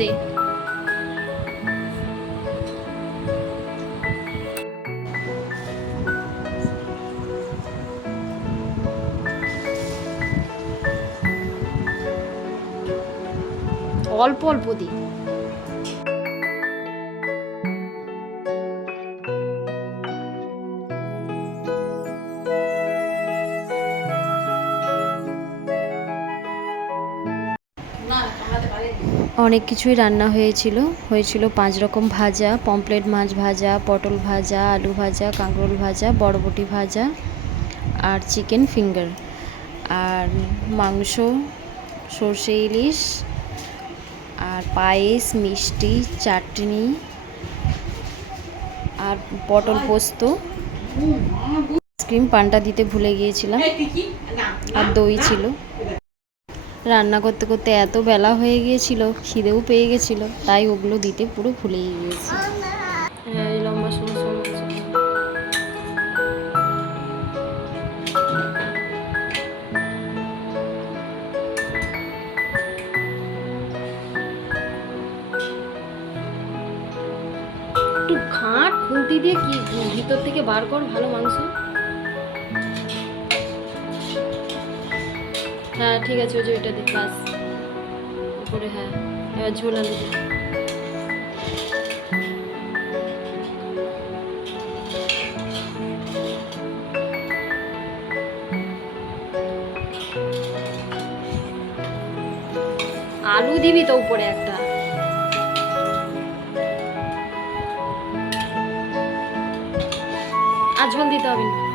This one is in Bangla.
দে। অল্প অল্প দি। অনেক কিছুই রান্না হয়েছিল। হয়েছিল পাঁচ রকম ভাজা পমপ্লেট মাছ ভাজা, পটল ভাজা, আলু ভাজা, কাঁকরোল ভাজা, বরবটি ভাজা আর চিকেন ফিঙ্গার। আর মাংস, সর্ষে ইলিশ আর পায়েস, মিষ্টি, চাটনি আর পটল পোস্ত। আইসক্রিম পানটা দিতে ভুলে গিয়েছিলাম। আর দই ছিল। রান্না করতে করতে এত বেলা হয়ে গিয়েছিল, খিদেও পেয়ে গেছিল, তাই ওগুলো দিতে পুরো ভুলেই গিয়েছি। হ্যাঁ লম্বা একটু ঘাট খুন্তি দিয়ে কি ভিতর থেকে বার কর ভালো মাংস হ্যাঁ ঠিক আছে, ওই যে ওইটা দিক বাস উপরে হ্যাঁ এবার ঝোল আলু। আলু দিবি তো উপরে একটা। আর ঝোল দিতে হবে না।